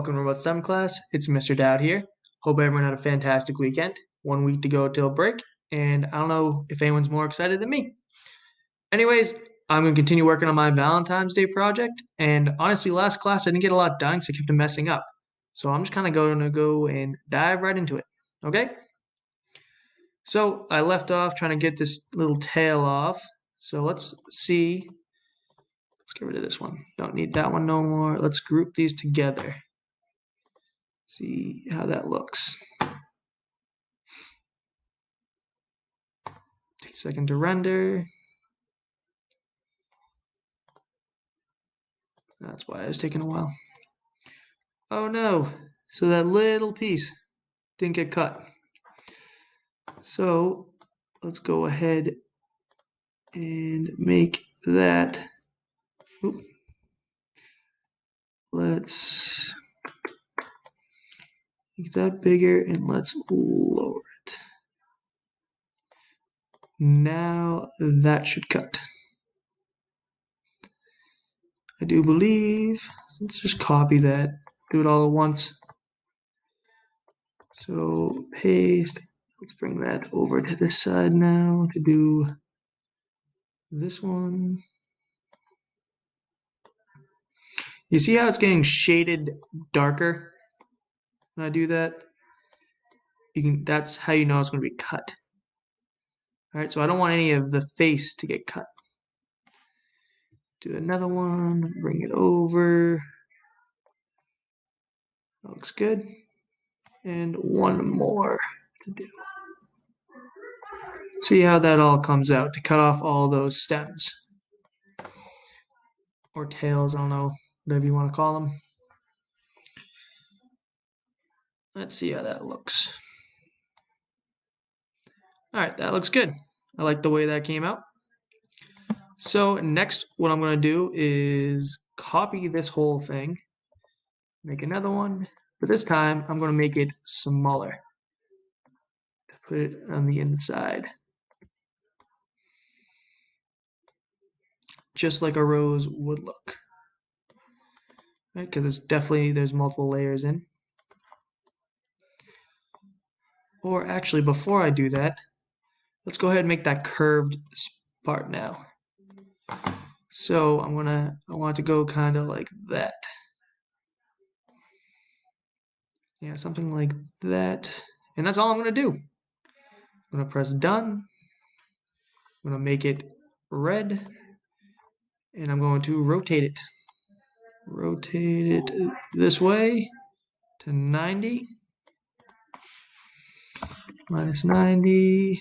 Welcome to Remote STEM class. It's Mr. Dowd here. Hope everyone had a fantastic weekend. 1 week to go till break, and I don't know if anyone's more excited than me. Anyways, I'm going to continue working on my Valentine's Day project, and honestly, last class I didn't get a lot done because I kept messing up. So I'm just kind of going to go and dive right into it, okay? So I left off trying to get this little tail off. So let's see. Let's get rid of this one. Don't need that one no more. Let's group these together. See how that looks. Take a second to render. That's why it was taking a while. Oh no, so that little piece didn't get cut. So let's go ahead and make that. Oop. Let's make that bigger and let's lower it. Now that should cut. I do believe, let's just copy that, do it all at once. So paste, let's bring that over to this side now to do this one. You see how it's getting shaded darker when I do that? That's how you know it's going to be cut. All right, so I don't want any of the face to get cut. Do another one, bring it over. Looks good. And one more to do. See how that all comes out to cut off all those stems. Or tails, I don't know, whatever you want to call them. Let's see how that looks. All right, that looks good. I like the way that came out. So next, what I'm going to do is copy this whole thing, make another one, but this time I'm going to make it smaller. Put it on the inside. Just like a rose would look. Right, because there's multiple layers in. Or actually, before I do that, let's go ahead and make that curved part now. So I want to go kind of like that. Yeah, something like that. And that's all I'm going to do. I'm going to press done. I'm going to make it red. And I'm going to rotate it. Rotate it this way to 90. Minus 90.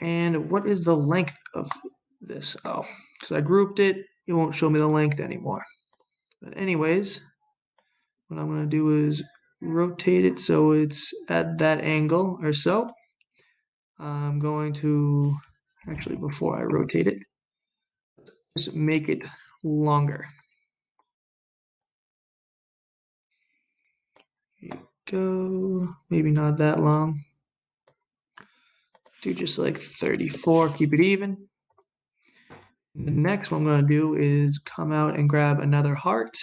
And what is the length of this? Oh, because I grouped it, it won't show me the length anymore. But anyways, what I'm going to do is rotate it so it's at that angle or so. I'm going to, actually before I rotate it, just make it longer. Here you go. Maybe not that long. Do just like 34, keep it even. The next one I'm going to do is come out and grab another heart,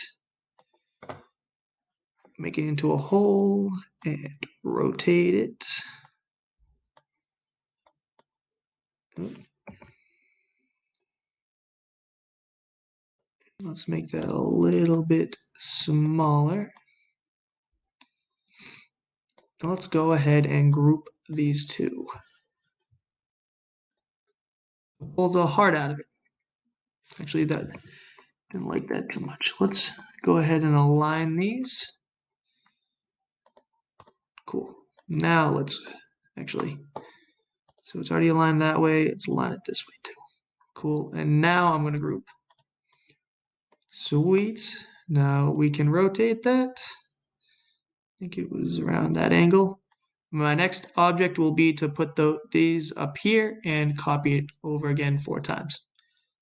make it into a hole, and rotate it. Let's make that a little bit smaller. Let's go ahead and group these two. Pull the heart out of it. Actually, that didn't like that too much. Let's go ahead and align these. Cool. Now let's actually, so it's already aligned that way. Let's align it this way too. Cool. And now I'm going to group. Sweet. Now we can rotate that. I think it was around that angle. My next object will be to put these up here and copy it over again 4 times.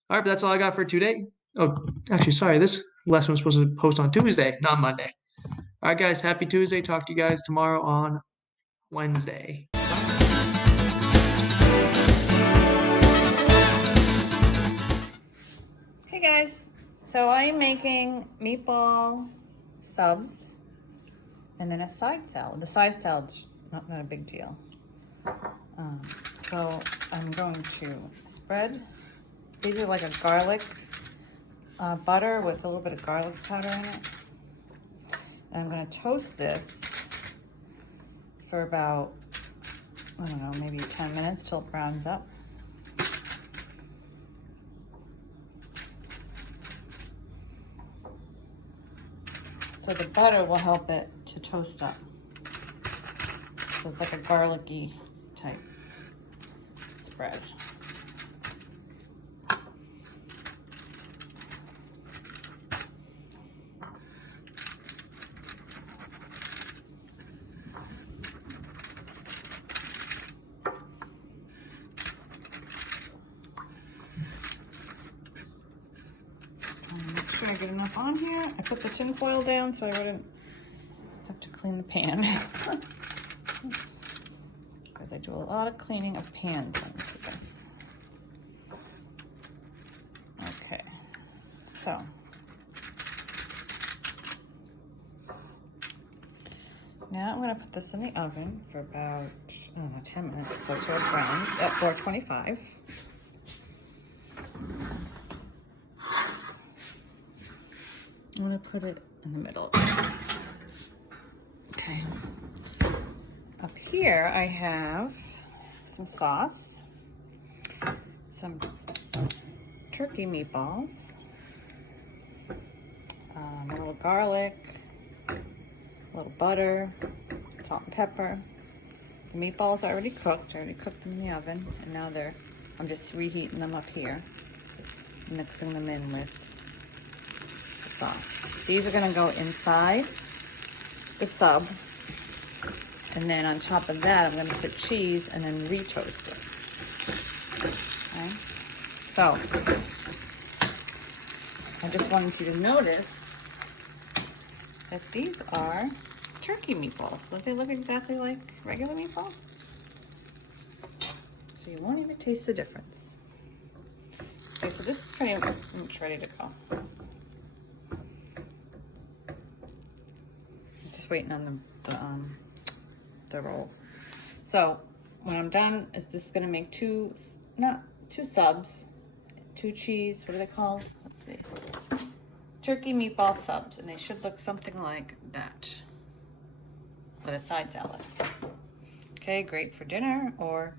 All right, but that's all I got for today. Oh, actually, sorry, this lesson was supposed to post on Tuesday, not Monday. All right, guys, happy Tuesday. Talk to you guys tomorrow on Wednesday. Hey guys, so I'm making meatball subs, and then a side salad. The side salad's not a big deal. So I'm going to spread. These are like a garlic butter with a little bit of garlic powder in it. And I'm going to toast this for about, I don't know, maybe 10 minutes till it browns up. So the butter will help it to toast up. So it's like a garlicky type spread. Make sure I get enough on here. I put the tin foil down so I wouldn't have to clean the pan. Because I do a lot of cleaning of pans. Okay, so now I'm going to put this in the oven for about, I don't know, 10 minutes, so till it browns at 425. I'm going to put it in the middle. Okay. Up here I have some sauce, some turkey meatballs, a little garlic, a little butter, salt and pepper. The meatballs are already cooked. I already cooked them in the oven, and now I'm just reheating them up here, mixing them in with the sauce. These are gonna go inside the sub, and then on top of that, I'm gonna put cheese and then re-toast it. Okay? So, I just wanted you to notice that these are turkey meatballs. Don't they look exactly like regular meatballs? So you won't even taste the difference. Okay, so this is pretty much ready to go. I'm just waiting on the rolls. So when I'm done, is this gonna make two subs, two cheese, what are they called? Let's see. Turkey meatball subs, and they should look something like that with a side salad. Okay, great for dinner, or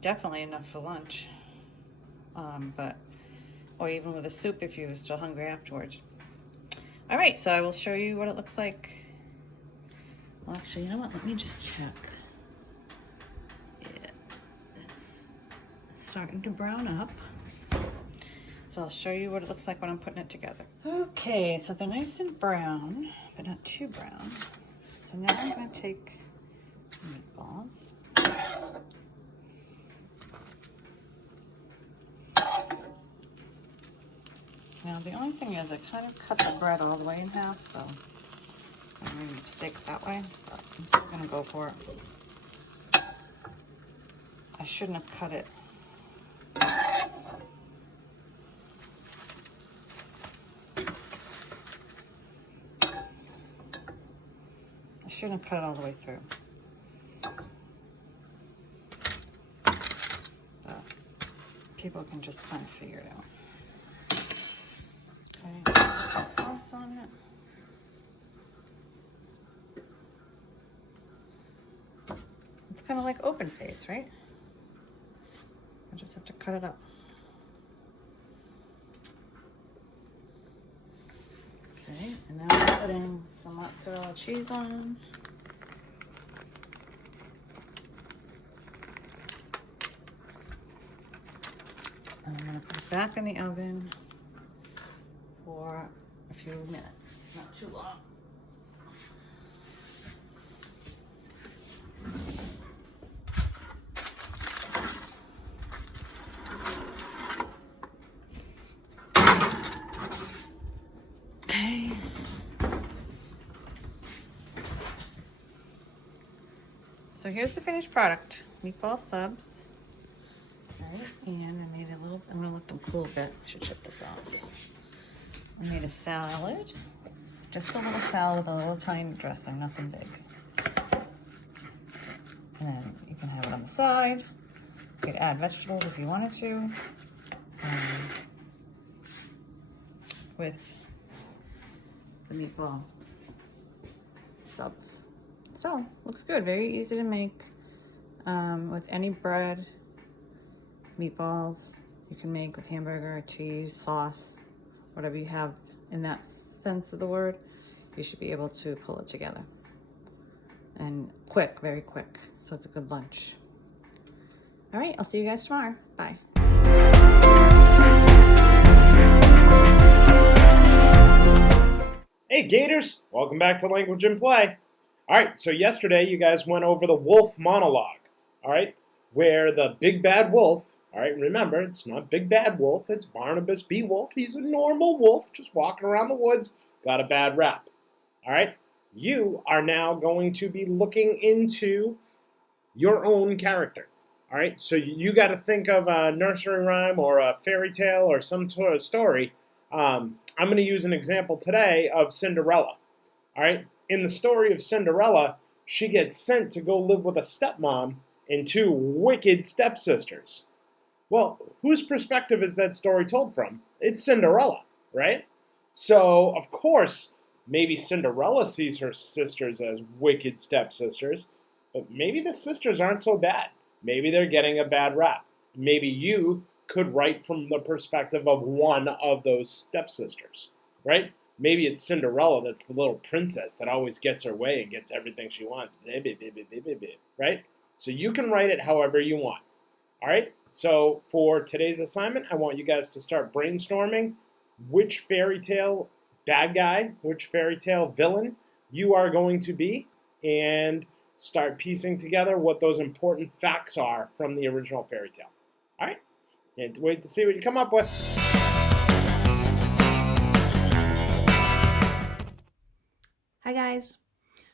definitely enough for lunch. Or even with a soup if you were still hungry afterwards. All right, so I will show you what it looks like. Well, actually, you know what? Let me just check. Yeah, it's starting to brown up. So I'll show you what it looks like when I'm putting it together. Okay, so they're nice and brown, but not too brown. So now I'm gonna take the meatballs. Now the only thing is I kind of cut the bread all the way in half, so I made a mistake that way, but I'm still gonna go for it. I shouldn't have cut it. I shouldn't have cut it all the way through. But people can just kind of figure it out. Okay, put sauce on it. It's kind of like open face, right? I just have to cut it up. Okay, and now I'm putting some mozzarella cheese on. And I'm going to put it back in the oven for a few minutes, not too long. Okay. So here's the finished product. Meatball subs. All right, and I made a little, I'm gonna let them cool a bit. I should shut this off. I made a salad, Just a little salad with a little tiny dressing, nothing big. And then you can have it on the side. You could add vegetables if you wanted to. With the meatball subs. So, looks good. Very easy to make. With any bread, meatballs, you can make with hamburger, cheese, sauce, whatever you have in that sense of the word, you should be able to pull it together. And quick, very quick. So it's a good lunch. All right, I'll see you guys tomorrow. Bye. Hey Gators, welcome back to Language and Play. Alright, so yesterday you guys went over the wolf monologue, alright, where the big bad wolf, alright, remember, it's not Big Bad Wolf, it's Barnabas B. Wolf. He's a normal wolf, just walking around the woods, got a bad rap. Alright, you are now going to be looking into your own character. Alright, so you got to think of a nursery rhyme or a fairy tale or some sort of story. I'm going to use an example today of Cinderella. Alright, in the story of Cinderella, she gets sent to go live with a stepmom and two wicked stepsisters. Well, whose perspective is that story told from? It's Cinderella, right? So, of course, maybe Cinderella sees her sisters as wicked stepsisters, but maybe the sisters aren't so bad. Maybe they're getting a bad rap. Maybe you could write from the perspective of one of those stepsisters, right? Maybe it's Cinderella that's the little princess that always gets her way and gets everything she wants, right? So you can write it however you want, all right? So for today's assignment, I want you guys to start brainstorming which fairy tale bad guy, which fairy tale villain you are going to be, and start piecing together what those important facts are from the original fairy tale, all right? Can't wait to see what you come up with. Hi guys!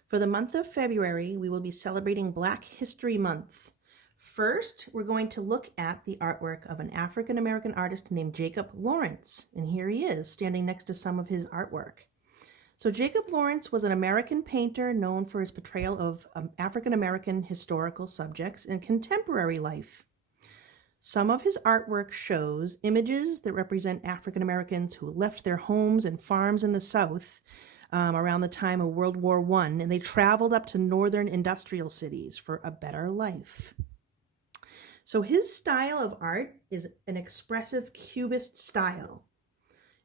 For the month of February, we will be celebrating Black History Month. First, we're going to look at the artwork of an African-American artist named Jacob Lawrence. And here he is, standing next to some of his artwork. So Jacob Lawrence was an American painter known for his portrayal of African-American historical subjects in contemporary life. Some of his artwork shows images that represent African Americans who left their homes and farms in the South around the time of World War I, and they traveled up to northern industrial cities for a better life. So his style of art is an expressive cubist style.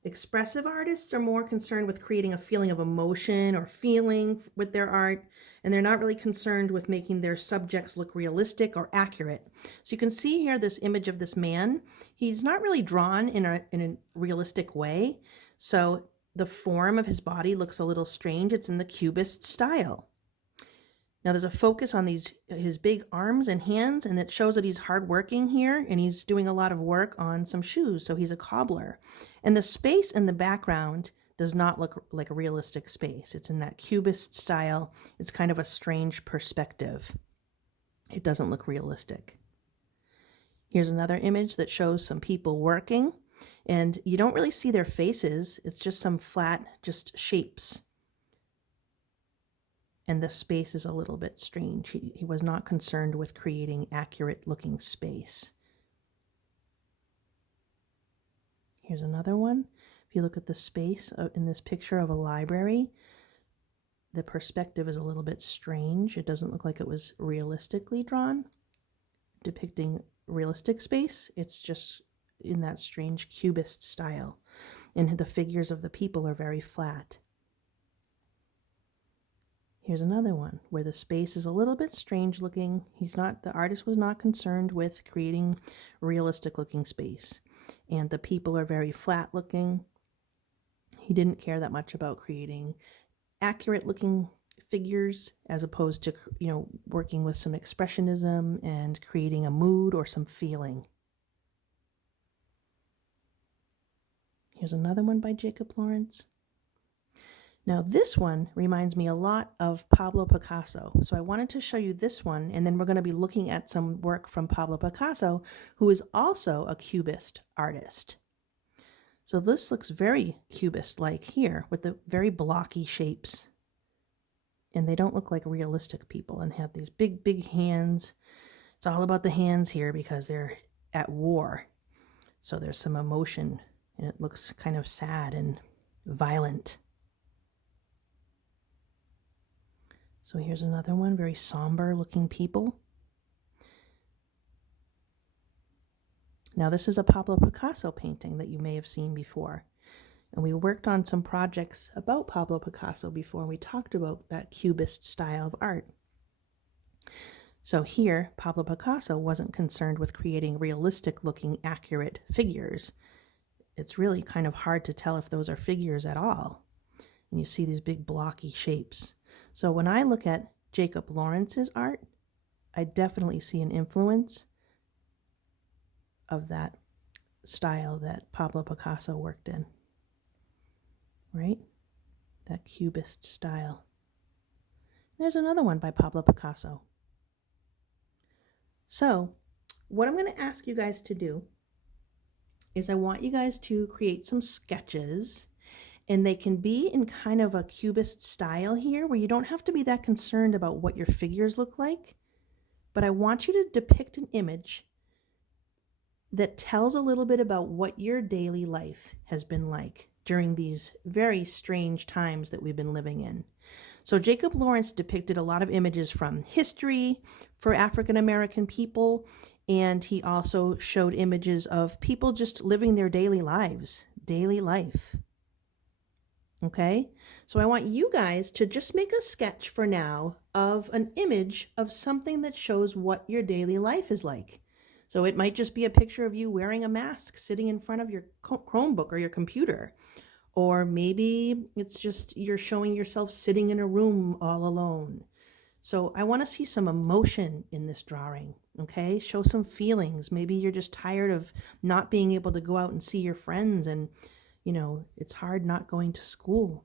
Expressive artists are more concerned with creating a feeling of emotion or feeling with their art, and they're not really concerned with making their subjects look realistic or accurate. So you can see here this image of this man. He's not really drawn in a realistic way, so the form of his body looks a little strange. It's in the cubist style. Now there's a focus on his big arms and hands, and it shows that he's hardworking here, and he's doing a lot of work on some shoes, so he's a cobbler. And the space in the background does not look like a realistic space. It's in that cubist style. It's kind of a strange perspective. It doesn't look realistic. Here's another image that shows some people working, and you don't really see their faces. It's just some flat, just shapes. And the space is a little bit strange. He was not concerned with creating accurate looking space. Here's another one. If you look at the space in this picture of a library, the perspective is a little bit strange. It doesn't look like it was realistically drawn, depicting realistic space. It's just in that strange cubist style. And the figures of the people are very flat. Here's another one where the space is a little bit strange looking. The artist was not concerned with creating realistic looking space. And the people are very flat looking. He didn't care that much about creating accurate looking figures as opposed to, working with some expressionism and creating a mood or some feeling. Here's another one by Jacob Lawrence. Now this one reminds me a lot of Pablo Picasso. So I wanted to show you this one, and then we're going to be looking at some work from Pablo Picasso, who is also a cubist artist. So this looks very cubist-like here with the very blocky shapes. And they don't look like realistic people and have these big, big hands. It's all about the hands here because they're at war. So there's some emotion and it looks kind of sad and violent. So here's another one, very somber looking people. Now this is a Pablo Picasso painting that you may have seen before. And we worked on some projects about Pablo Picasso before, and we talked about that cubist style of art. So here, Pablo Picasso wasn't concerned with creating realistic-looking, accurate figures. It's really kind of hard to tell if those are figures at all. And you see these big blocky shapes. So when I look at Jacob Lawrence's art, I definitely see an influence of that style that Pablo Picasso worked in. Right? That cubist style. There's another one by Pablo Picasso. So, what I'm going to ask you guys to do is I want you guys to create some sketches, and they can be in kind of a cubist style here where you don't have to be that concerned about what your figures look like, but I want you to depict an image that tells a little bit about what your daily life has been like during these very strange times that we've been living in. So Jacob Lawrence depicted a lot of images from history for African American people, and he also showed images of people just living their daily lives, daily life. Okay? So I want you guys to just make a sketch for now of an image of something that shows what your daily life is like. So it might just be a picture of you wearing a mask sitting in front of your Chromebook or your computer. Or maybe it's just you're showing yourself sitting in a room all alone. So I want to see some emotion in this drawing, okay? Show some feelings. Maybe you're just tired of not being able to go out and see your friends and, you know, it's hard not going to school.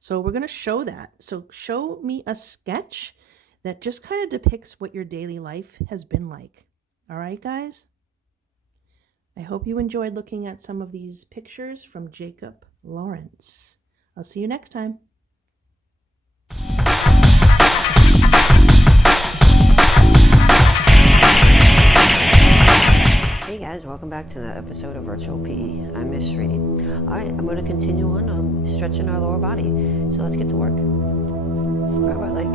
So we're going to show that. So show me a sketch that just kind of depicts what your daily life has been like. All right, guys? I hope you enjoyed looking at some of these pictures from Jacob Lawrence. I'll see you next time. Hey guys, welcome back to the episode of Virtual PE. I'm Miss Srini. Alright, I'm going to continue on stretching our lower body. So let's get to work. Grab our leg.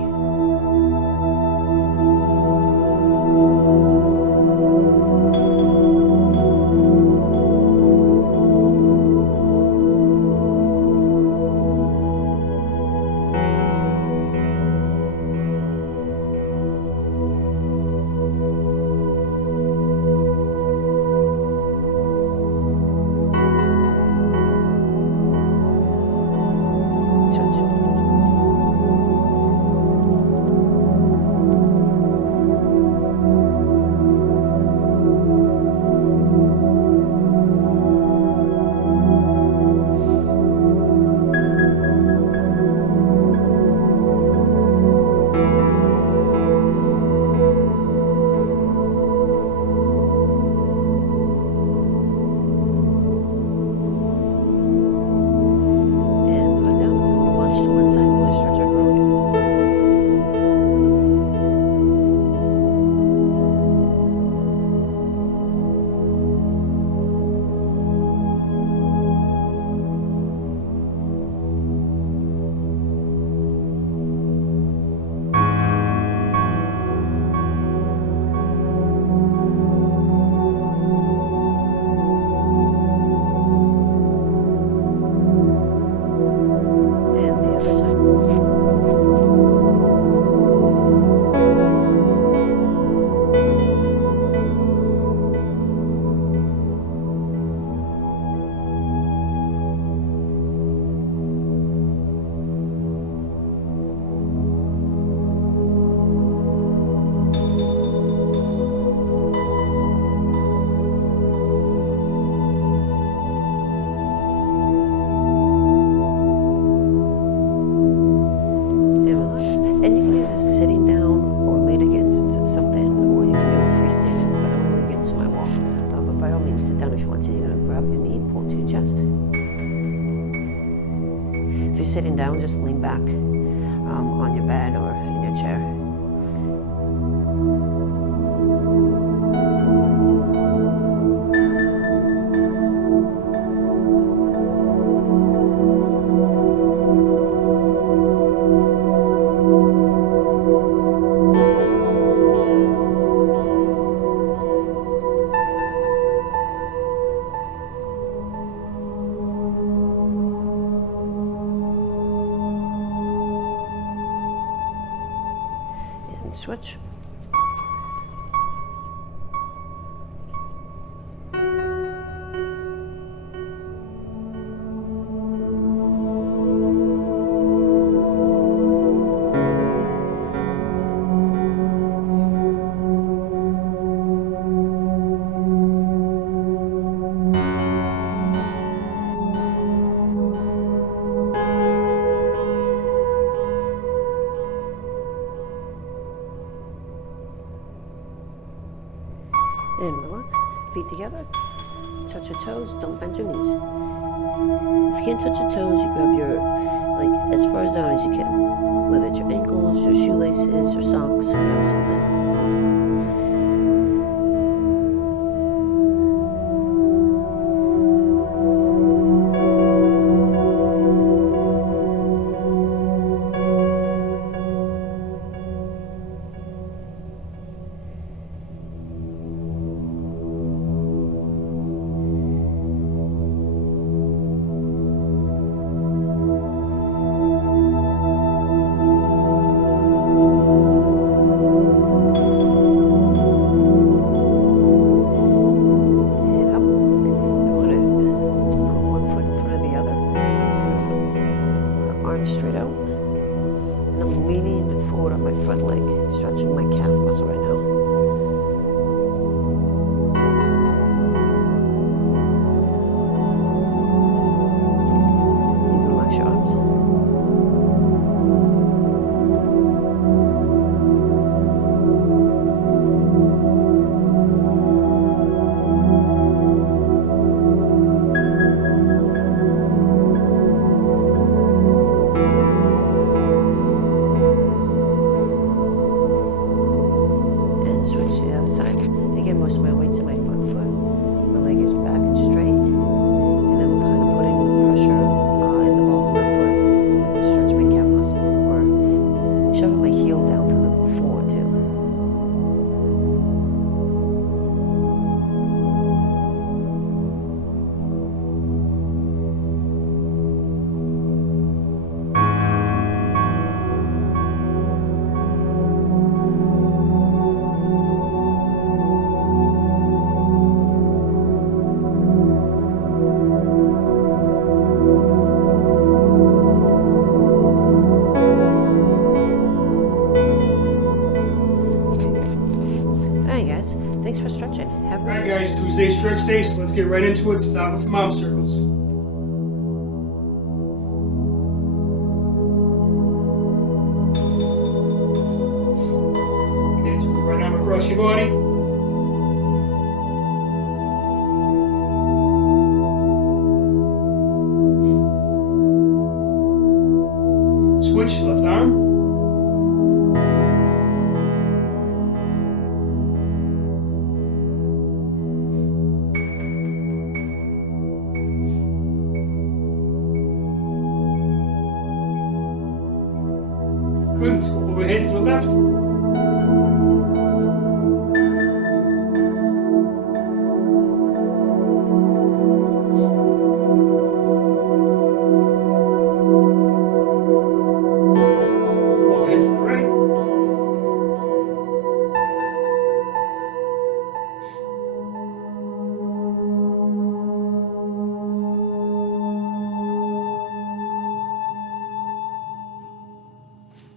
just lean back on your bed or in your chair. Switch. And relax, feet together, touch your toes, don't bend your knees. If you can't touch your toes, you grab your, like, as far as down as you can. Whether it's your ankles, your shoelaces, your socks, grab something. Straight out, and I'm leaning forward on my front leg, stretching my calf muscle right now. You can relax your arms. Most of my weight's in my front foot. My leg is back and straight. And I'm kind of putting the pressure in the balls of my foot. And stretch my calf muscle. Or shoving my heel down to the floor too. Thanks for stretching. Have a All right, guys, Tuesday stretch day, so let's get right into it. Start with some arm circles. Okay, so right arm across your body. Switch, left arm. Good, let's go overhead to the left. Overhead to the right.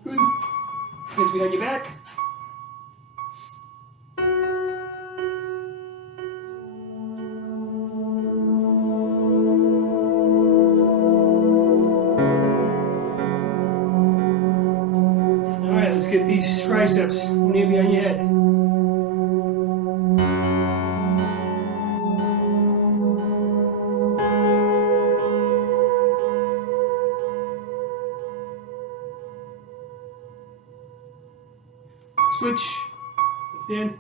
Good. Hands behind your back. Alright, let's get these triceps. One hand behind your head. Switch. Left hand.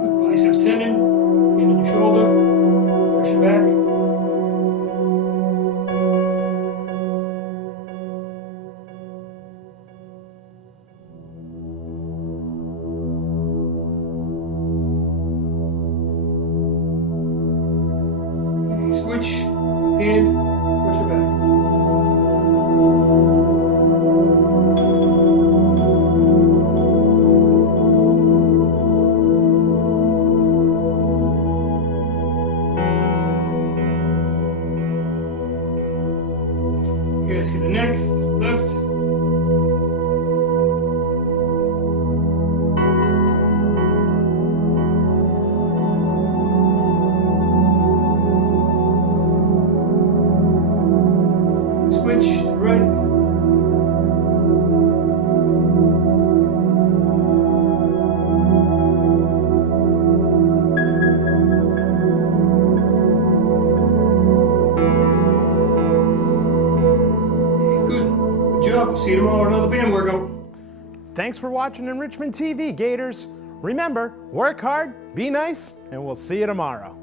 Good. Biceps tendon. Hand on your shoulder. Press your back. Switch, left hand, press your back. Okay, let's get the neck, to the left. Switch to the right. Good job. See you tomorrow with another band workout. Thanks for watching Enrichment TV, Gators. Remember, work hard, be nice, and we'll see you tomorrow.